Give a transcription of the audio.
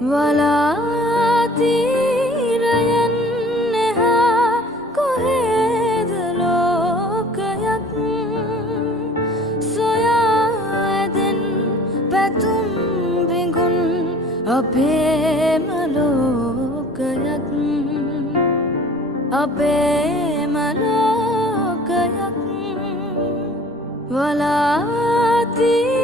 වලාතීරයන්නෙහා කොහෙද ලෝකයක් සොයා ඇදෙන් පැතුම් බිඟුන් අපේම ලෝකයක් අපේම ලෝකයක් වලාතී